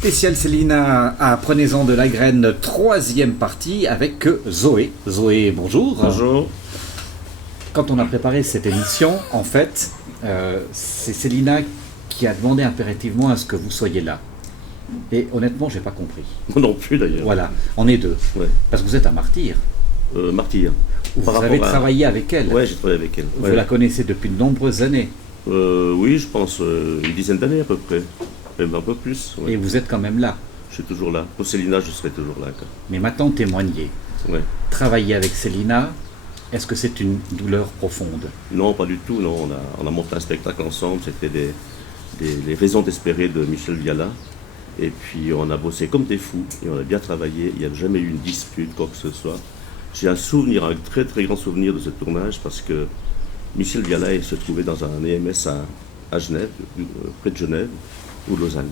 Spécial Célina à Prenez-en de la graine, troisième partie avec Zoé. Zoé, bonjour. Bonjour. Quand on a préparé cette émission, en fait, c'est Célina qui a demandé impérativement à ce que vous soyez là. Et honnêtement, j'ai pas compris. Moi non plus d'ailleurs. Voilà, on est deux. Ouais. Parce que vous êtes un martyr. Martyr. Vous avez travaillé avec elle. Oui, j'ai travaillé avec elle. Vous la connaissez depuis de nombreuses années. Oui, je pense une dizaine d'années à peu près. Même un peu plus. Ouais. Et vous êtes quand même là. Je suis toujours là. Pour Célina, je serai toujours là. Quoi. Mais maintenant, témoignez. Ouais. Travailler avec Célina, est-ce que c'est une douleur profonde? Non, pas du tout. Non. On a monté un spectacle ensemble. C'était les raisons d'espérer de Michel Viala. Et puis on a bossé comme des fous. Et on a bien travaillé. Il n'y a jamais eu une dispute, quoi que ce soit. J'ai un souvenir, un très très grand souvenir de ce tournage parce que Michel Viala se trouvait dans un EMS à Genève, près de Genève ou Lausanne.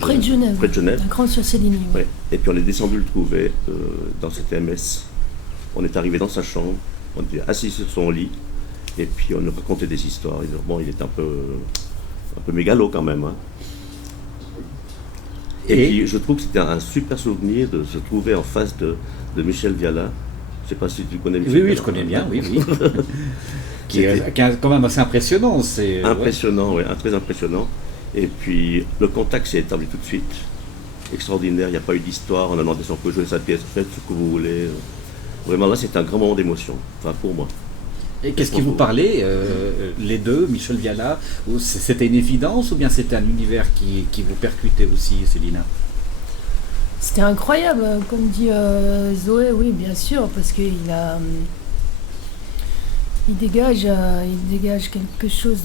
Près de Genève. Près de Genève. À Grand-sur-Céligny. Oui. Ouais. Et puis on est descendu le trouver dans cet EMS. On est arrivé dans sa chambre, on était assis sur son lit et puis on nous racontait des histoires. Et bon, il était un peu mégalo quand même. Hein. Et puis je trouve que c'était un super souvenir de se trouver en face de Michel Viala. Je ne sais pas si tu connais Michel Viala. Oui, je connais bien, oui. qui est quand même assez impressionnant. C'est impressionnant, oui, très impressionnant. Et puis le contact s'est établi tout de suite. Extraordinaire, il n'y a pas eu d'histoire. On a demandé si on peut jouer sa pièce, faites ce que vous voulez. Vraiment là, c'est un grand moment d'émotion, enfin pour moi. Et qu'est-ce qui vous parlait, les deux, Michel Viala? C'était une évidence ou bien c'était un univers qui vous percutait aussi, Célina? C'était incroyable, comme dit Zoé, oui, bien sûr, parce qu'il dégage quelque chose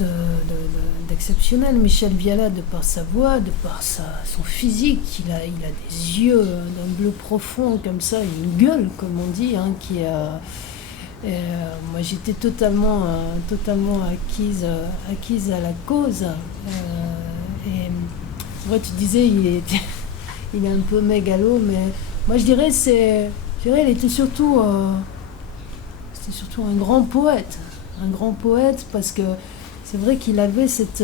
d'exceptionnel. Michel Viala, de par sa voix, de par son physique, il a des yeux d'un bleu profond comme ça, une gueule, comme on dit, hein, moi j'étais totalement acquise à la cause. Et c'est vrai, tu disais, il est un peu mégalo, mais moi je dirais il était surtout un grand poète. Un grand poète parce que c'est vrai qu'il avait cette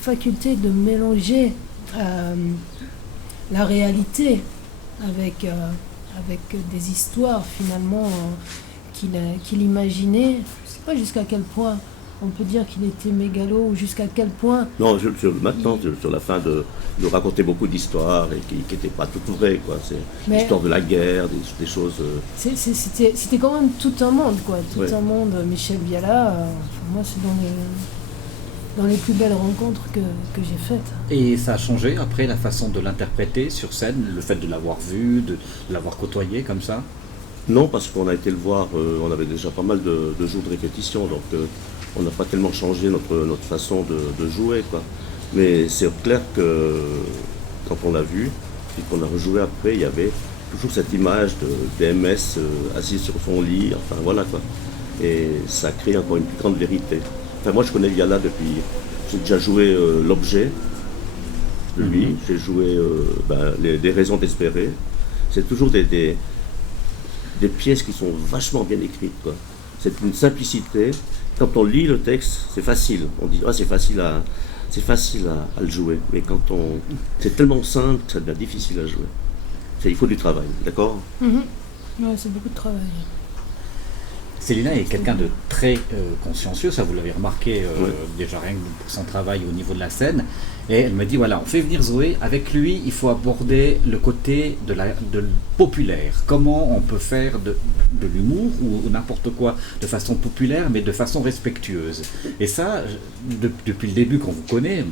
faculté de mélanger la réalité avec des histoires finalement qu'il imaginait. Je ne sais pas jusqu'à quel point on peut dire qu'il était mégalo ou jusqu'à quel point... Non, maintenant, sur la fin, de raconter beaucoup d'histoires et qui n'étaient pas toutes vraies, quoi. C'est l'histoire de la guerre, des choses... C'était quand même tout un monde, quoi. Un monde. Michel Viala, moi, c'est dans les plus belles rencontres que j'ai faites. Et ça a changé après la façon de l'interpréter sur scène, le fait de l'avoir vu, de l'avoir côtoyé comme ça? Non, parce qu'on a été le voir, on avait déjà pas mal de jours de répétition, donc on n'a pas tellement changé notre façon de jouer, quoi. Mais c'est clair que quand on l'a vu, et qu'on a rejoué après, il y avait toujours cette image d'EMS assis sur son lit, enfin voilà, quoi. Et ça crée encore une plus grande vérité. Enfin, moi je connais Viala depuis, j'ai déjà joué L'Objet de lui, j'ai joué des Raisons d'espérer. C'est toujours des pièces qui sont vachement bien écrites, quoi. C'est une simplicité. Quand on lit le texte, c'est facile. On dit c'est facile à le jouer. Mais c'est tellement simple que ça devient difficile à jouer. Il faut du travail, d'accord? Ouais, c'est beaucoup de travail. Célina est quelqu'un de très consciencieux, ça vous l'avez remarqué déjà rien que pour son travail au niveau de la scène. Et elle me dit, voilà, on fait venir Zoé, avec lui, il faut aborder le côté de populaire. Comment on peut faire de l'humour ou n'importe quoi de façon populaire, mais de façon respectueuse. Et ça, depuis le début qu'on vous connaît,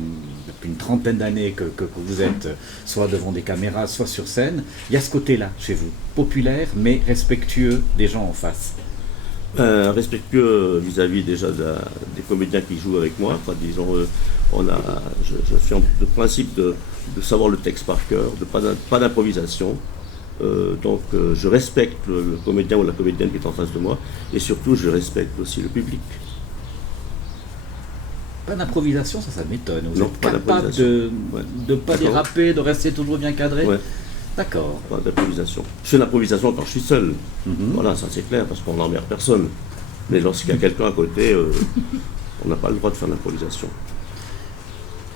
depuis une trentaine d'années que vous êtes soit devant des caméras, soit sur scène, il y a ce côté-là chez vous, populaire, mais respectueux des gens en face. Respectueux vis-à-vis déjà des comédiens qui jouent avec moi, quoi, disons, je suis de principe de savoir le texte par cœur, pas d'improvisation, donc je respecte le comédien ou la comédienne qui est en face de moi, et surtout je respecte aussi le public. Pas d'improvisation, ça m'étonne. Vous êtes pas capable de ne pas déraper, de rester toujours bien cadré. Ouais. D'accord. Pas d'improvisation. Je fais l'improvisation quand je suis seul. Voilà, ça c'est clair, parce qu'on n'emmerde personne. Mais lorsqu'il y a quelqu'un à côté, on n'a pas le droit de faire l'improvisation.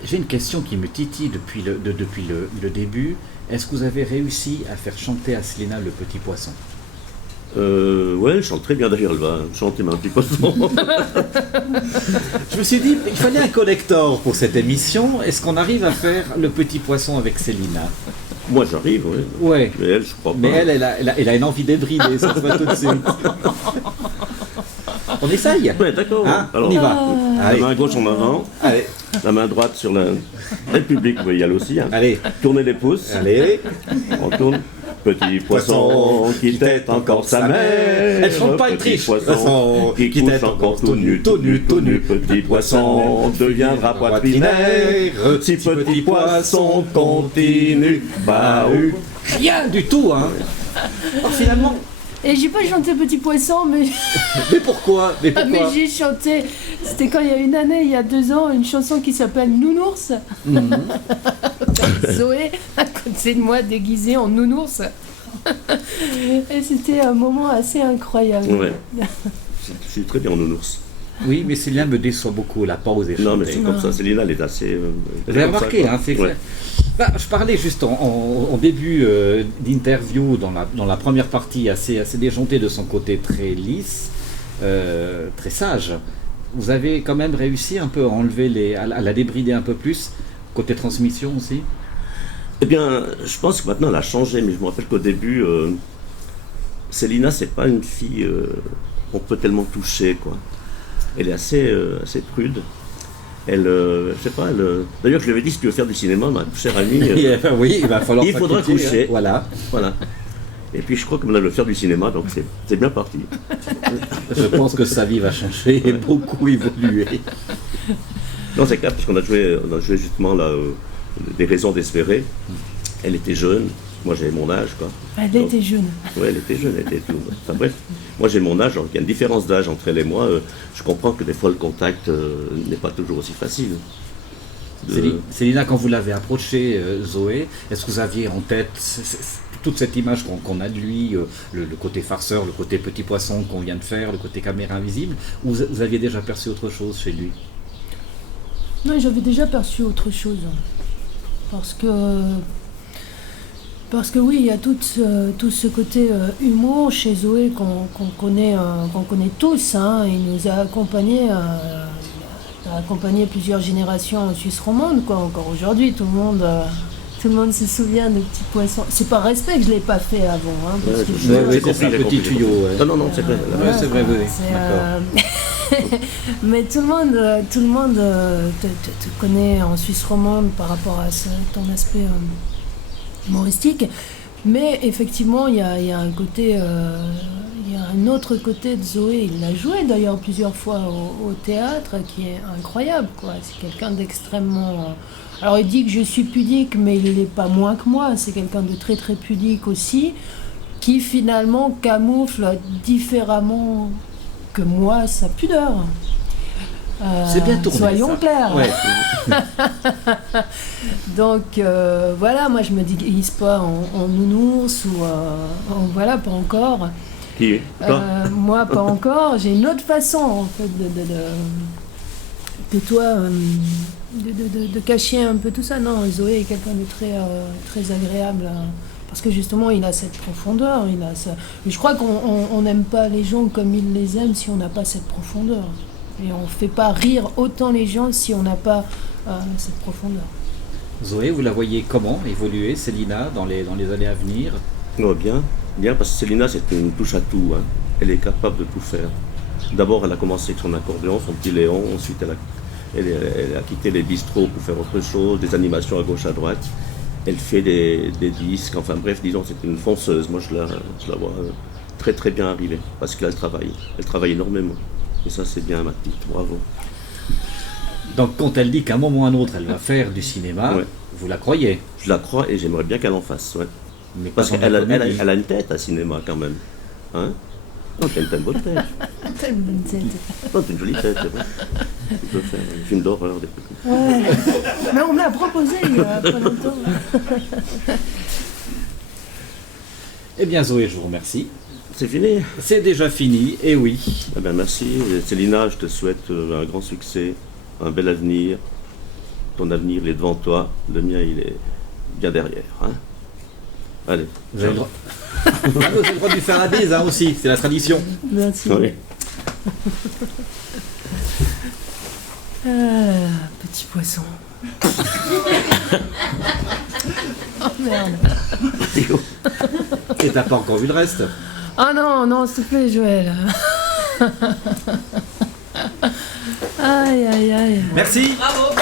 J'ai une question qui me titille depuis le début. Est-ce que vous avez réussi à faire chanter à Célina le petit poisson? Ouais, elle chante très bien d'ailleurs, elle va chanter un petit poisson. Je me suis dit, il fallait un collector pour cette émission. Est-ce qu'on arrive à faire le petit poisson avec Célina? Moi j'arrive, oui. Ouais. Mais elle, je crois pas. Mais elle a une envie débrider, ça se voit tout de suite. On essaye? Ouais, d'accord. Hein, Alors, on y va. la Allez. main gauche en avant, Allez, la main droite sur la République, vous voyez, elle aussi. Hein. allez, Tournez les pouces, allez. on tourne. Petit poisson qui tête encore sa mère. Elle chante pas, elle Petit triche. poisson qui Qui couche tête encore tout nu, tout nu, tout nu. Petit poisson deviendra poitrinaire. Si petit poisson continue, bah ou. Rien du tout, hein. Alors, finalement, Et j'ai pas chanté Petit Poisson, mais, mais pourquoi? Mais mais pourquoi? j'ai chanté, c'était quand il y a une année, il y a 2 ans, une chanson qui s'appelle Nounours. Zoé, à côté de moi, déguisée en nounours. Et c'était un moment assez incroyable. Ouais. Je suis très bien en nounours. Oui, mais Célina me déçoit beaucoup, elle n'a pas osé chanter. Non, mais c'est comme ça. Célina, elle est assez. Vous avez comme ça, remarqué, quoi. hein, c'est Ouais. clair. Bah, je parlais juste en début d'interview, dans la première partie, assez déjanté de son côté très lisse, très sage. Vous avez quand même réussi un peu à enlever à la débrider un peu plus, côté transmission aussi? Eh bien, je pense que maintenant elle a changé, mais je me rappelle qu'au début, Célina, c'est pas une fille qu'on peut tellement toucher, quoi. Elle est assez prude. Elle, je sais pas, d'ailleurs, je lui avais dit, si tu veux faire du cinéma, ma chère amie, Oui, il va falloir il faudra s'acquitter, coucher. hein. Voilà. voilà. Et puis, je crois que maintenant, elle veut faire du cinéma, donc c'est bien parti. Je pense que sa vie va changer et beaucoup évoluer. Non, c'est clair, parce qu'on a joué justement là, des raisons d'espérer. Elle était jeune, moi j'avais mon âge, quoi. Elle Donc, était jeune. ouais, elle était jeune, elle était tout. Enfin bref, moi j'ai mon âge, donc il y a une différence d'âge entre elle et moi. Je comprends que des fois le contact n'est pas toujours aussi facile. Célina, quand vous l'avez approché, Zoé, est-ce que vous aviez en tête toute cette image qu'on a de lui, le côté farceur, le côté petit poisson qu'on vient de faire, le côté caméra invisible, ou vous aviez déjà perçu autre chose chez lui? Non, j'avais déjà perçu autre chose. Parce que oui, il y a tout ce côté humour chez Zoé qu'on connaît tous. Hein. Il nous a accompagnés, plusieurs générations en Suisse romande, quoi. Encore aujourd'hui, tout le monde se souvient de Petit Poisson. C'est par respect que je ne l'ai pas fait avant. Hein, parce que Ouais, Oui, j'ai c'est ça, compris, petit j'ai compris. tuyau. Ouais. Non, c'est vrai. Ouais, c'est vrai, oui. C'est, mais tout le monde te connaît en Suisse romande par rapport à ton aspect humoristique. Mais effectivement, il y a un côté, il y a un autre côté de Zoé. Il l'a joué d'ailleurs plusieurs fois au théâtre, qui est incroyable, quoi. C'est quelqu'un d'extrêmement. Alors il dit que je suis pudique, mais il n'est pas moins que moi. C'est quelqu'un de très très pudique aussi, qui finalement camoufle différemment que moi sa pudeur. C'est bien tourné, soyons ça. clairs. Ouais. Donc voilà, moi je me déguise pas en nounours ou voilà, pas encore. Qui? Toi? Moi pas encore. J'ai une autre façon en fait que toi de cacher un peu tout ça. Non, Zoé est quelqu'un de très agréable. Parce que justement, il a cette profondeur. Mais je crois qu'on n'aime pas les gens comme il les aime si on n'a pas cette profondeur. Et on ne fait pas rire autant les gens si on n'a pas cette profondeur. Zoé, vous la voyez comment évoluer, Célina, dans les années à venir? Oh, bien, parce que Célina, c'est une touche à tout. Hein. Elle est capable de tout faire. D'abord, elle a commencé avec son accordéon, son petit Léon. Ensuite, elle a quitté les bistrots pour faire autre chose, des animations à gauche, à droite. Elle fait des disques. Enfin bref, disons, c'est une fonceuse. Moi, je la vois très très bien arriver parce qu'elle travaille. Elle travaille énormément. Et ça, c'est bien, ma petite. Bravo. Donc, quand elle dit qu'à un moment ou à un autre, elle va faire du cinéma, Ouais. vous la croyez? Je la crois et j'aimerais bien qu'elle en fasse. Ouais. Mais pas Parce sans qu'elle comédie. a une tête à cinéma quand même. Hein? Non, t'as une bonne tête. Telle bonne tête. Non, t'as une jolie tête, c'est vrai. Tu peux faire un film d'horreur, des trucs. Ouais. Mais on me l'a proposé il y a pas longtemps. Eh bien, Zoé, je vous remercie. C'est fini. C'est déjà fini, et oui. Eh bien, merci. Et Célina, je te souhaite un grand succès, un bel avenir. ton avenir il est devant toi, le mien il est bien derrière. Hein. Allez. Vous avez le droit. Vous avez le droit de lui faire la bise, hein, aussi, c'est la tradition. Merci. Oui. Petit poisson. Oh merde. Et t'as pas encore vu le reste? Ah non, non, s'il te plaît, Joël. Aïe, aïe, aïe. Merci. Bravo.